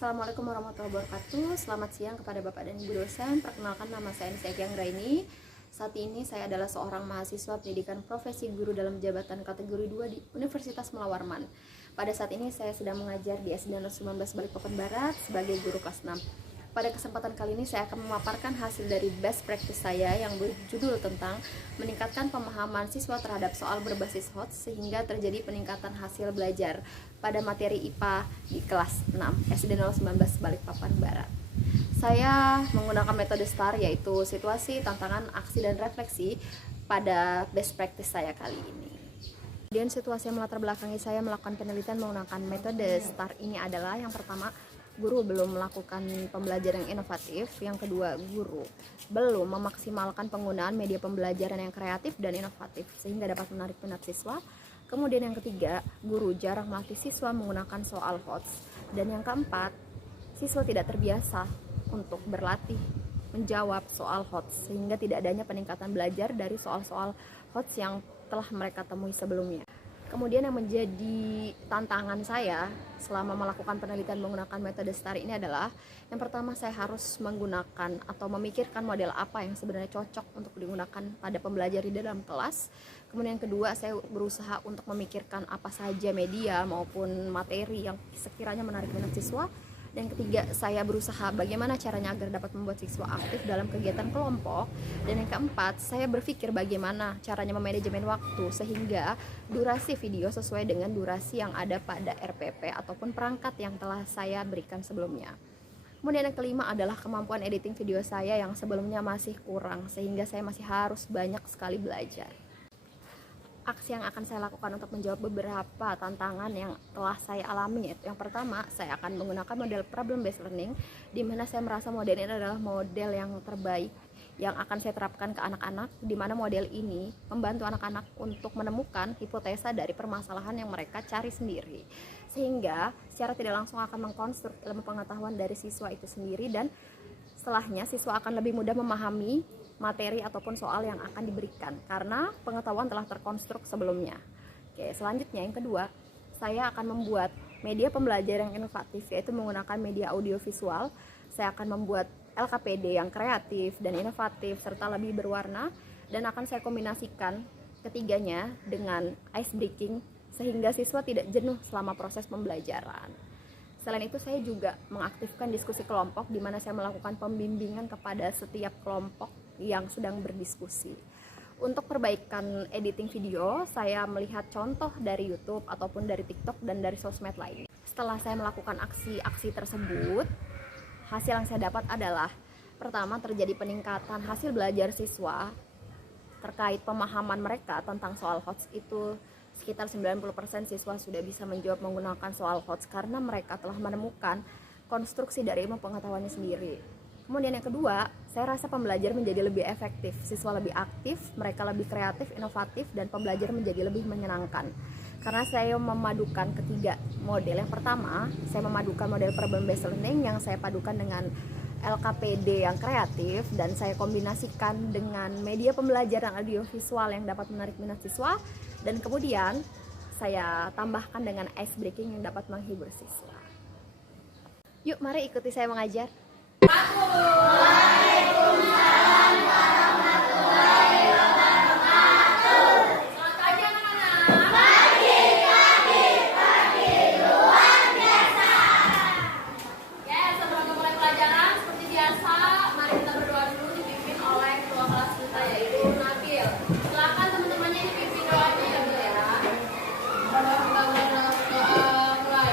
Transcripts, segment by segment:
Assalamualaikum warahmatullahi wabarakatuh. Selamat siang kepada Bapak dan Ibu dosen. Perkenalkan, nama saya Nisa Anggraini. Saat ini saya adalah seorang mahasiswa pendidikan profesi guru dalam jabatan kategori 2 di Universitas Mula Warman. Pada saat ini saya sedang mengajar di SD 19 Balikpapan Barat sebagai guru kelas 6. Pada kesempatan kali ini saya akan memaparkan hasil dari best practice saya yang berjudul tentang meningkatkan pemahaman siswa terhadap soal berbasis HOTS sehingga terjadi peningkatan hasil belajar pada materi IPA di kelas 6 SD 19 Balikpapan Barat. Saya menggunakan metode STAR, yaitu situasi, tantangan, aksi, dan refleksi pada best practice saya kali ini. Kemudian situasi yang melatar belakangi saya melakukan penelitian menggunakan metode STAR ini adalah: yang pertama, guru belum melakukan pembelajaran yang inovatif. Yang kedua, guru belum memaksimalkan penggunaan media pembelajaran yang kreatif dan inovatif sehingga dapat menarik minat siswa. Kemudian yang ketiga, guru jarang melatih siswa menggunakan soal HOTS. Dan yang keempat, siswa tidak terbiasa untuk berlatih menjawab soal HOTS sehingga tidak adanya peningkatan belajar dari soal-soal HOTS yang telah mereka temui sebelumnya. Kemudian yang menjadi tantangan saya selama melakukan penelitian menggunakan metode STAR ini adalah: yang pertama, saya harus menggunakan atau memikirkan model apa yang sebenarnya cocok untuk digunakan pada pembelajar di dalam kelas. Kemudian yang kedua, saya berusaha untuk memikirkan apa saja media maupun materi yang sekiranya menarik minat siswa. Dan yang ketiga, saya berusaha bagaimana caranya agar dapat membuat siswa aktif dalam kegiatan kelompok. Dan yang keempat, saya berpikir bagaimana caranya memanajemen waktu sehingga durasi video sesuai dengan durasi yang ada pada RPP ataupun perangkat yang telah saya berikan sebelumnya. Kemudian yang kelima adalah kemampuan editing video saya yang sebelumnya masih kurang sehingga saya masih harus banyak sekali belajar. Aksi yang akan saya lakukan untuk menjawab beberapa tantangan yang telah saya alami, yaitu yang pertama, saya akan menggunakan model problem based learning, di mana saya merasa model ini adalah model yang terbaik yang akan saya terapkan ke anak-anak, di mana model ini membantu anak-anak untuk menemukan hipotesa dari permasalahan yang mereka cari sendiri, sehingga secara tidak langsung akan mengkonstruk ilmu pengetahuan dari siswa itu sendiri, dan setelahnya siswa akan lebih mudah memahami materi ataupun soal yang akan diberikan karena pengetahuan telah terkonstruk sebelumnya. Oke, selanjutnya yang kedua, saya akan membuat media pembelajaran yang inovatif, yaitu menggunakan media audiovisual. Saya akan membuat LKPD yang kreatif dan inovatif serta lebih berwarna, dan akan saya kombinasikan ketiganya dengan ice breaking sehingga siswa tidak jenuh selama proses pembelajaran. Selain itu, saya juga mengaktifkan diskusi kelompok di mana saya melakukan pembimbingan kepada setiap kelompok yang sedang berdiskusi. Untuk perbaikan editing video, saya melihat contoh dari YouTube ataupun dari TikTok dan dari sosmed lainnya. Setelah saya melakukan aksi-aksi tersebut, hasil yang saya dapat adalah: pertama, terjadi peningkatan hasil belajar siswa terkait pemahaman mereka tentang soal HOTS itu sekitar 90% siswa sudah bisa menjawab menggunakan soal HOTS karena mereka telah menemukan konstruksi dari ilmu pengetahuannya sendiri. Kemudian yang kedua, saya rasa pembelajaran menjadi lebih efektif, siswa lebih aktif, mereka lebih kreatif, inovatif, dan pembelajaran menjadi lebih menyenangkan. Karena saya memadukan ketiga model. Yang pertama, saya memadukan model problem based learning yang saya padukan dengan LKPD yang kreatif, dan saya kombinasikan dengan media pembelajaran audiovisual yang dapat menarik minat siswa, dan kemudian saya tambahkan dengan ice breaking yang dapat menghibur siswa. Yuk, mari ikuti saya mengajar. Waalaikumsalam warahmatullahi wabarakatuh. Selamat pagi anak-anak. Pagi luar biasa. Ya, sebelum mulai pelajaran seperti biasa, mari kita berdoa dulu dipimpin oleh ketua kelas kita, yaitu Nabil. Silakan teman-temannya dipimpin doanya ya, Bu ya. Kita mulai.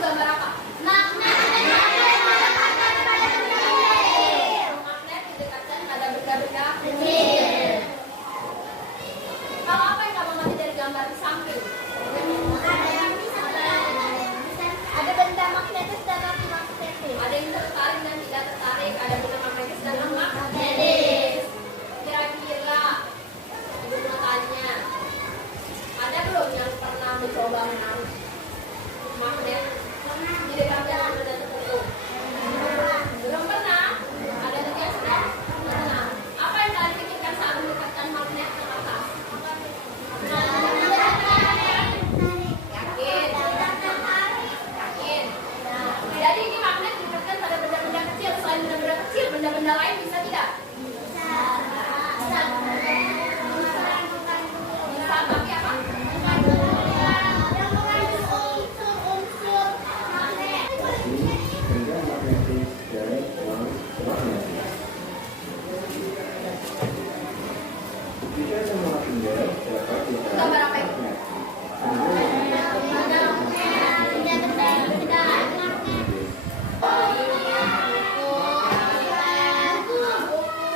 gambar apa? Magnet didekatkan pada benda-benda kecil. Kalau apa yang kamu amati dari gambar di samping? Ada benda magnetis dan non magnetis. Ada yang tertarik dan tidak tertarik, ada benda magnetis dan non magnetis. Kira-kira ibu mau tanya, ada belum yang pernah mencoba menang magnet didekatkan dengan benda tertentu? Belum pernah? Ada juga yang sudah pernah. Apa yang kalian pikirkan saat mendekatkan magnet ke atas? Yakin? Yakin? Jadi ini magnet didekatkan pada benda-benda kecil. Selain benda-benda kecil, benda-benda lain bisa tidak? Bisa pakai apa? Benda magnetis dan non-magnetis. Jika semua benda dapat Gambar apa itu?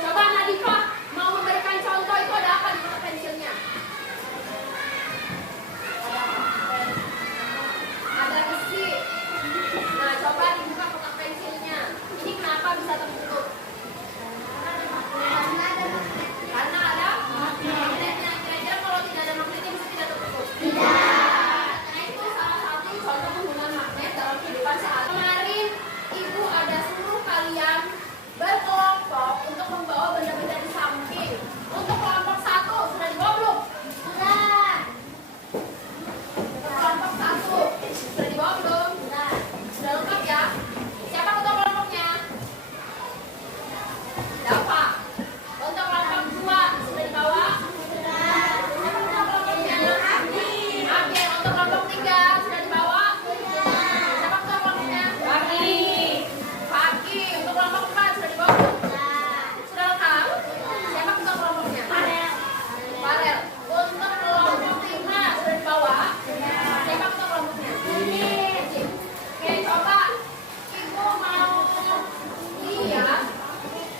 Coba Nadifah mau memberikan contoh, itu ada apa di kotak pensilnya? Ada besi. Nah, coba dibuka kotak pensilnya. Ini kenapa bisa tertutup? Karena ada magnetnya. Kira-kira kalau tidak ada magnetnya bisa tidak tertutup? Tidak. Nah, itu salah satu contoh penggunaan magnet dalam kehidupan sehari. Kemarin ibu ada suruh kalian berkelompok untuk membawa benda-benda di samping. Untuk kelompok 1 sudah dibawa belum? Sudah. Kelompok 1 sudah dibawa belum? Sudah lengkap ya? Siapa ketua kelompoknya? Siapa? Untuk kelompok 2 sudah dibawa? Siapa ketua kelompoknya? Abi. Untuk kelompok 3 sudah dibawa? Siapa ketua kelompoknya? Abi. Pagi. Untuk kelompok 4 sudah dibawa belum? Sudah lengkap? Siapa ketua kelompoknya? Farel. Untuk kelompok 5 sudah dibawa? Siapa ketua kelompoknya? Oke, coba ibu mau lihat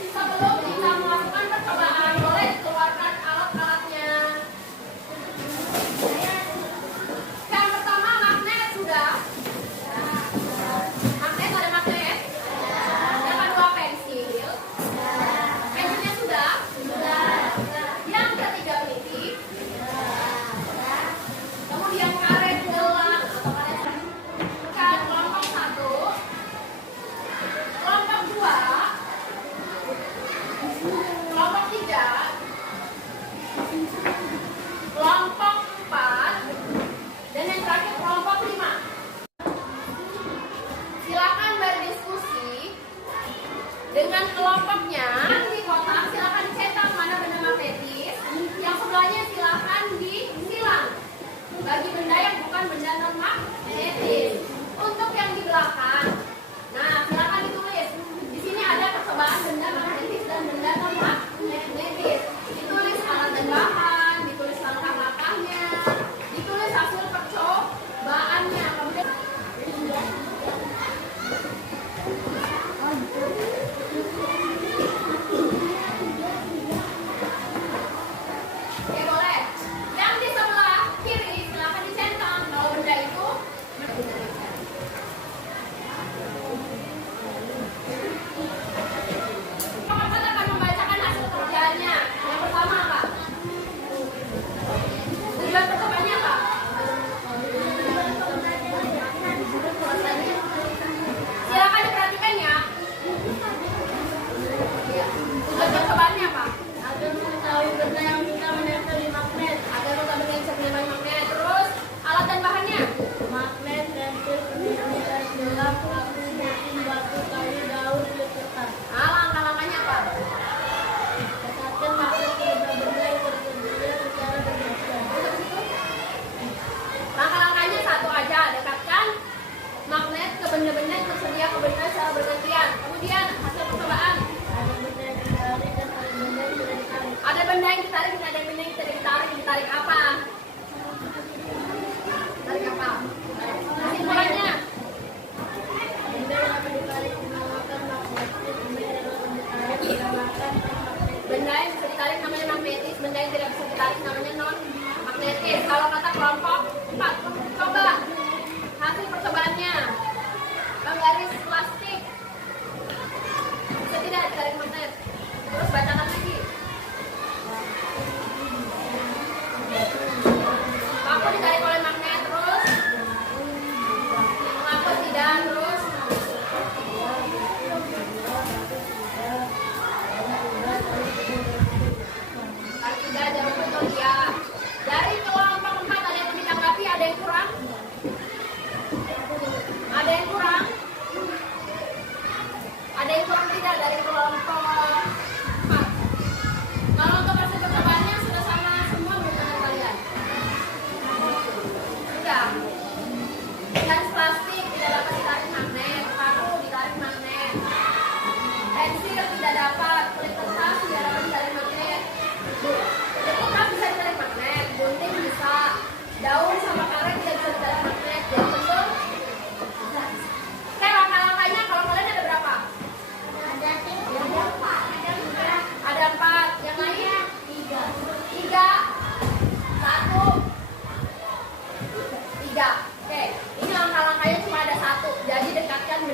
sebelum kita melakukan percobaan, boleh dikeluarkan alat-alatnya. Yang pertama magnet sudah. Magnet ada magnet. Yang kedua pensil. Pensilnya sudah. Yang ketiga penitik. Kemudian karet gelang atau karet kelompok 1, kelompok 2, kelompok 3, kelompok 4, dan yang terakhir kelompok 5. Silakan berdiskusi dengan kelompoknya. Di kotak silakan dicetak mana benda magnetis, yang sebelahnya silakan disilang bagi benda yang bukan benda non magnetis. Untuk yang di belakang, nah silakan ditulis. Di sini ada percobaan benda magnetis dan benda non magnetis. Ditulis alat dan bahan, ditulis langkah-langkahnya, ditulis hasil percobaannya. Kemudian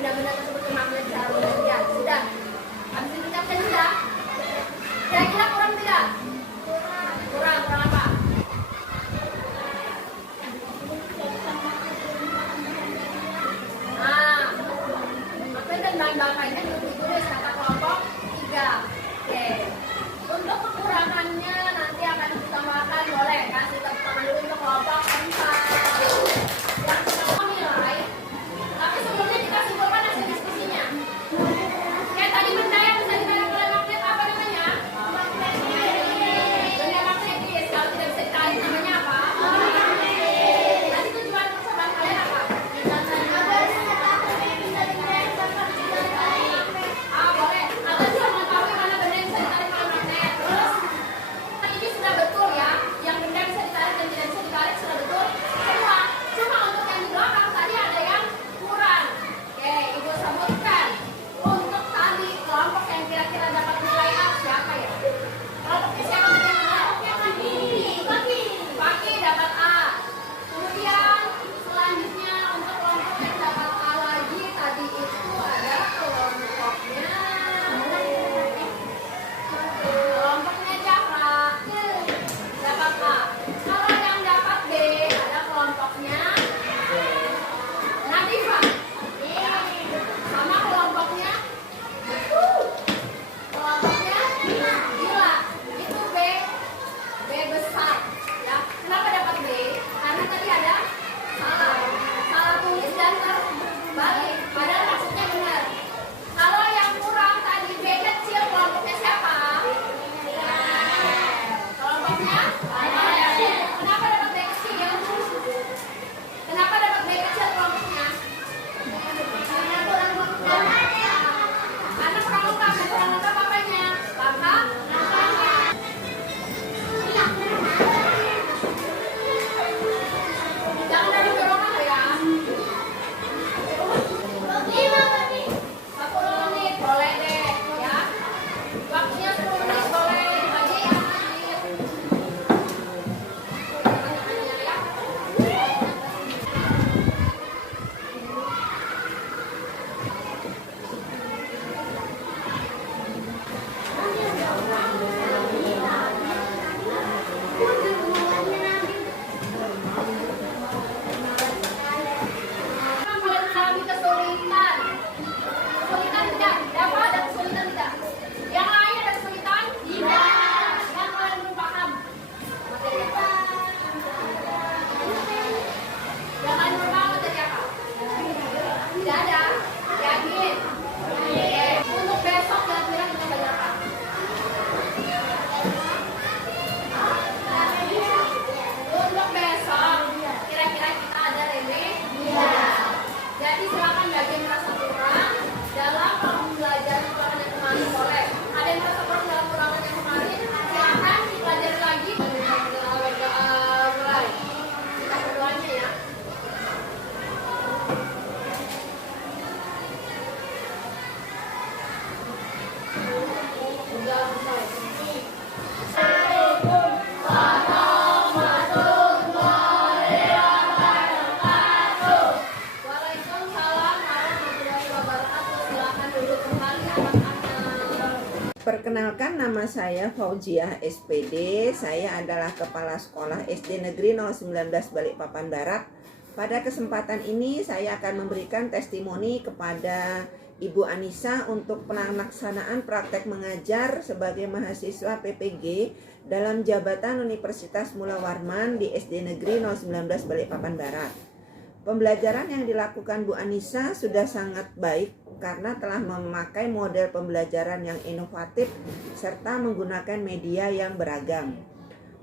benda-benda tersebut ke magnet secara bergantian. Sudah. Habis itu captain sudah. Kira-kira kurang tidak? Kurang apa? Magnet dan bahan bakarnya ditulis kata kelompok 3. Oke. Untuk kekurangannya nanti akan ditambahkan, boleh kasih tepuk tangan dulu untuk kelompok 4. Yang pertama nilai. Tapi sebelumnya kita simpulkan hasil diskusinya. Kayak tadi benda yang bisa ditarik oleh magnet apa namanya? Benda magnetis. Kalau tidak bisa ditarik namanya apa? Nanti tujuan percobaan kalian apa? Boleh. Kalian sudah mengetahui mana benda yang bisa ditarik oleh magnet. Terus ini sudah betul ya. Yang benda bisa ditarik dan tidak bisa ditarik sudah betul semua. Cuma untuk yang di belakang tadi ada yang kurang. Oke, Ibu sebutkan. Untuk tadi kelompok yang kira-kira dapat nilai A siapa ya? Kelompoknya siapa tadi yang Paki dapat A. Kemudian selanjutnya untuk kelompok yang dapat A lagi tadi itu ada kelompoknya Zahra dapat A. Kalau yang dapat B ada kelompoknya Nadifa sama kelompoknya Gila. Itu B besar ya. Kenapa dapat B? Karena tadi ada salah tulis dan terbalik, padahal maksudnya benar. Kalau yang kurang tadi B kecil, kelompoknya siapa? Kelompoknya kenapa dapat B kecil? Kenapa dapat B kecil kelompoknya? Karena kurang lengkap apanya? Langkah jangan ada dorongan ya. 10 menit boleh deh ya. Waktunya 10 menit boleh dibagi ya. Kalian mengalami kesulitan. Kesulitan tidak? Dapat ada kesulitan tidak? Yang lain ada kesulitan? Tidak. Yang lain belum paham. Materi apa? Yang lain belum paham materi apa? Tidak ada. Yakin? Untuk besok kira-kira kita belajar apa? Untuk besok kira-kira kita ada remeh? Jadi silakan bagi yang merasa kurang dalam pembelajaran ulangan yang kemarin boleh. Ada yang merasa kurang dalam ulangan yang kemarin, silakan dipelajari lagi. Mulai. Kita berdoanya ya. Sudah selesai. Waalaikumsalam warahmatullahi wabarakatuh. Silakan duduk kembali anak-anak. Perkenalkan, nama saya Fauziah SPD. Saya adalah Kepala Sekolah SD Negeri 019 Balikpapan Barat. Pada kesempatan ini saya akan memberikan testimoni kepada Ibu Anissa untuk pelaksanaan praktek mengajar sebagai mahasiswa PPG dalam jabatan Universitas Mula Warman di SD Negeri 019 Balikpapan Barat. Pembelajaran yang dilakukan Bu Anissa sudah sangat baik karena telah memakai model pembelajaran yang inovatif serta menggunakan media yang beragam.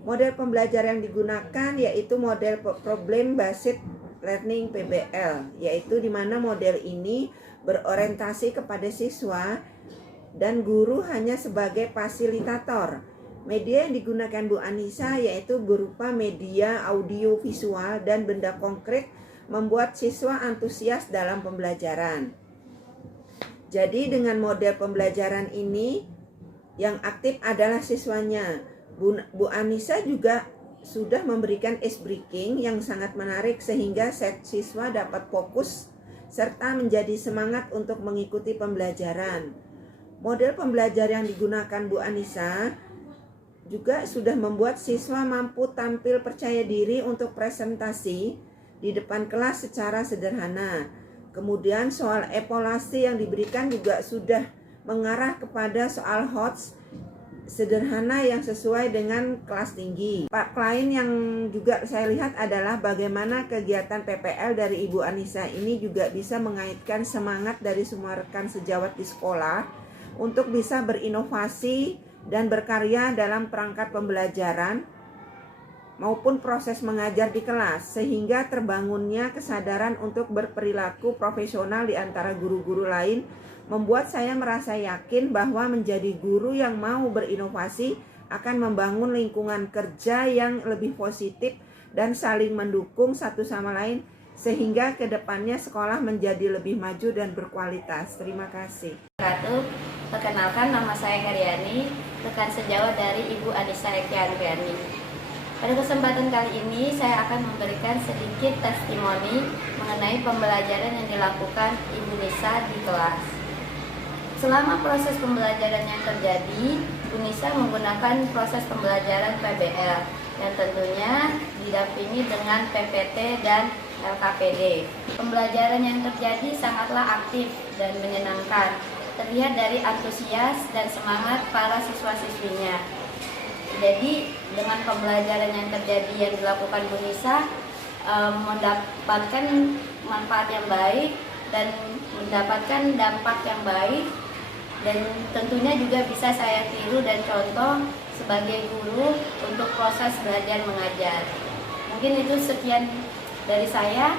Model pembelajaran yang digunakan yaitu model Problem Based Learning PBL, yaitu di mana model ini berorientasi kepada siswa dan guru hanya sebagai fasilitator. Media yang digunakan Bu Anissa yaitu berupa media audio visual dan benda konkret, membuat siswa antusias dalam pembelajaran. Jadi dengan model pembelajaran ini yang aktif adalah siswanya. Bu Anissa juga sudah memberikan ice breaking yang sangat menarik sehingga siswa dapat fokus serta menjadi semangat untuk mengikuti pembelajaran. Model pembelajaran yang digunakan Bu Anissa juga sudah membuat siswa mampu tampil percaya diri untuk presentasi di depan kelas secara sederhana. Kemudian soal evaluasi yang diberikan juga sudah mengarah kepada soal HOTS sederhana yang sesuai dengan kelas tinggi. Pak lain yang juga saya lihat adalah bagaimana kegiatan PPL dari Ibu Anissa ini juga bisa mengaitkan semangat dari semua rekan sejawat di sekolah untuk bisa berinovasi dan berkarya dalam perangkat pembelajaran maupun proses mengajar di kelas, sehingga terbangunnya kesadaran untuk berperilaku profesional di antara guru-guru lain membuat saya merasa yakin bahwa menjadi guru yang mau berinovasi akan membangun lingkungan kerja yang lebih positif dan saling mendukung satu sama lain sehingga kedepannya sekolah menjadi lebih maju dan berkualitas. Terima kasih. Perkenalkan, nama saya Karyani, rekan sejawat dari Ibu Anissa Ekyangrani. Pada kesempatan kali ini saya akan memberikan sedikit testimoni mengenai pembelajaran yang dilakukan Ibu Nisa di kelas. Selama proses pembelajaran yang terjadi, Bu Nisa menggunakan proses pembelajaran PBL yang tentunya didampingi dengan PPT dan LKPD. Pembelajaran yang terjadi sangatlah aktif dan menyenangkan, terlihat dari antusias dan semangat para siswa-siswinya. Jadi dengan pembelajaran yang terjadi yang dilakukan Bu Nisa mendapatkan manfaat yang baik dan mendapatkan dampak yang baik, dan tentunya juga bisa saya tiru dan contoh sebagai guru untuk proses belajar mengajar. Mungkin itu sekian dari saya.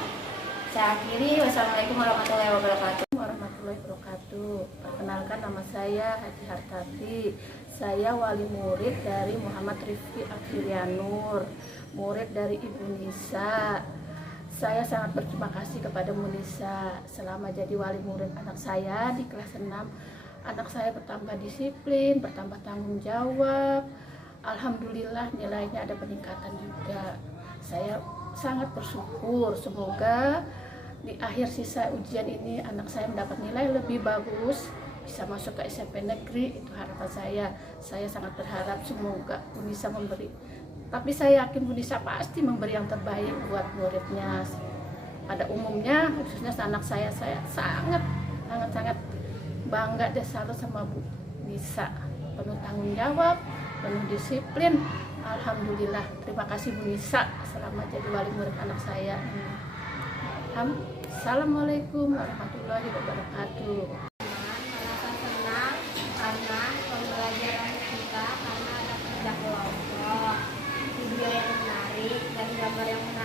Saya akhiri. Wassalamualaikum warahmatullahi wabarakatuh. Warahmatullahi wabarakatuh. Perkenalkan, nama saya Haji Hartati. Saya wali murid dari Muhammad Rifki Akhirianur, murid dari Ibu Nisa. Saya sangat berterima kasih kepada Bu Nisa selama jadi wali murid anak saya di kelas 6. Anak saya bertambah disiplin, bertambah tanggung jawab. Alhamdulillah nilainya ada peningkatan juga. Saya sangat bersyukur, semoga di akhir sisa ujian ini anak saya mendapat nilai lebih bagus, bisa masuk ke SMP negeri. Itu harapan saya. Saya sangat berharap semoga Bu Nisa memberi, tapi saya yakin Bu Nisa pasti memberi yang terbaik buat muridnya. Pada umumnya, khususnya anak saya sangat bangga dan salut sama Bu Nisa. Penuh tanggung jawab, penuh disiplin. Alhamdulillah, terima kasih Bu Nisa selama jadi wali murid anak saya. Assalamualaikum warahmatullahi wabarakatuh. Merasa senang karena pembelajaran kita karena ada kerja kelompok, video yang menarik dan gambar yang menarik.